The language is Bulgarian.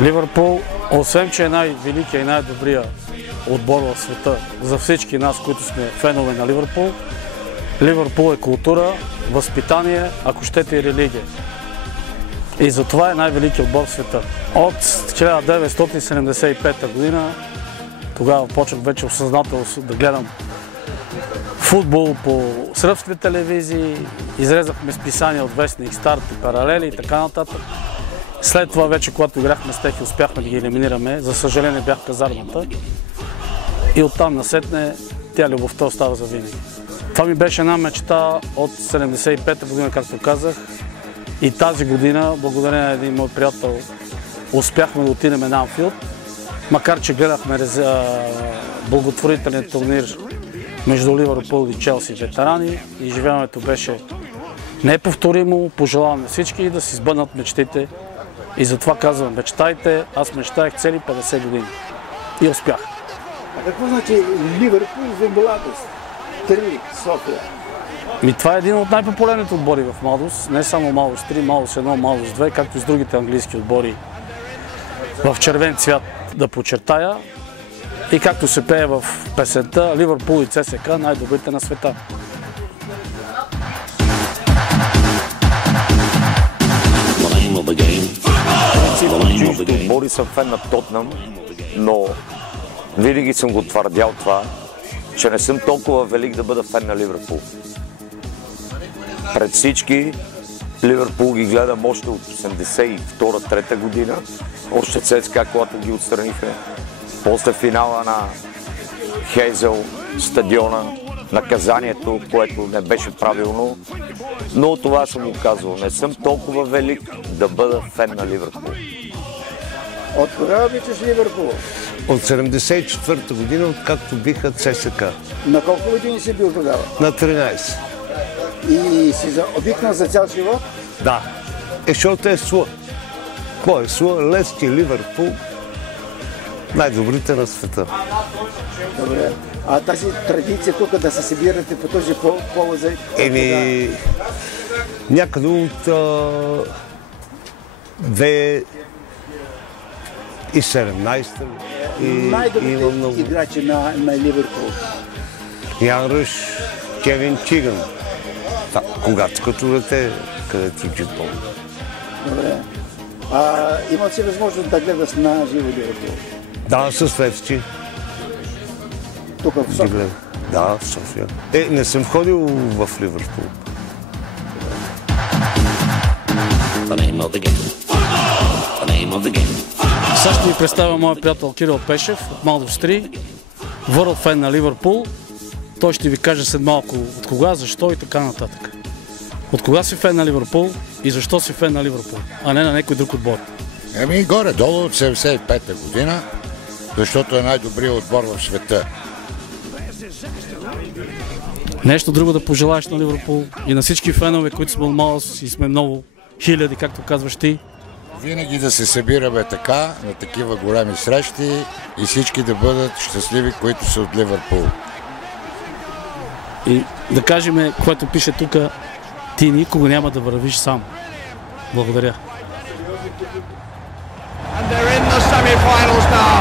Ливърпул, освен че е най-великия и най-добрия отбор в света за всички нас, които сме фенове на Ливърпул, Ливърпул е култура, възпитание, ако щете и религия. И затова е най-великият отбор в света. От 1975 година, тогава почнах вече осъзнателно да гледам футбол по сръбските телевизии, изрезахме списания от Вестник, Старт и Паралели и така нататък. След това вече, когато играхме с тях и успяхме да ги елиминираме, за съжаление бях в казармата и оттам насетне тя любовта остава за винаги. Това ми беше една мечта от 75-та година, както казах, и тази година, благодарение на един мой приятел, успяхме да отидем на Анфилд, макар че гледахме благотворителен турнир между Ливърпул и Челси ветерани. Изживяването беше неповторимо. Пожелаваме всички да си сбъднат мечтите. И затова казвам, мечтайте. Аз мечтаях цели 50 години. И успях. А какво значи Ливърпул за младост? 3 София. Това е един от най-популярните отбори в младост. Не само младост 3, младост 1, младост 2, както и с другите английски отбори в червен цвят да подчертая. И както се пее в песента, Ливърпул и ЦСК най-добрите на света. Чуждите отбори съм фен на Тотнъм, но винаги съм го твърдял това, че не съм толкова велик да бъда фен на Ливърпул. Пред всички Ливърпул ги гледам още от 82-3 година, още ЦСКА, когато ги отстраниха. После финала на Хейзел, стадиона, наказанието, което не беше правилно, но това съм го казвал. Не съм толкова велик да бъда фен на Ливърпул. От кога обичаш Ливърпул? От 74-та година, откакто биха ЦСКА. На колко години си бил тогава? На 13. И си обикнал за цял живот? Да. Защото е СЛА. Кой е СЛА? Левски, Ливърпул. Най-добрите на света. Добре. А тази традиция тук да се събирате по този повод за... Някъде от 2017-та. Най-добрите играчи на Ливърпул? Ян Ръш, Кевин Киган. Когато като дете, където джипол. Добре. Имал си възможност да гледаш на живо Ливърпул? Да, с Левски. Тук в София? Да, в София. Не съм ходил в Ливърпул. Сега ще ви представя моят приятел Кирил Пешев от Младост 3, върл фен на Ливърпул. Той ще ви каже след малко от кога, защо и така нататък. От кога си фен на Ливърпул и защо си фен на Ливърпул, а не на някой друг отбор? Горе-долу от 75-та година, защото е най-добрият отбор в света. Нещо друго да пожелаеш на Ливърпул и на всички фенове, които сме от Младост и сме много хиляди, както казваш ти? Винаги да се събираме така, на такива големи срещи и всички да бъдат щастливи, които са от Ливърпул. И да кажем, което пише тук, ти никога няма да вървиш сам. Благодаря. And they're in the semi-finals now.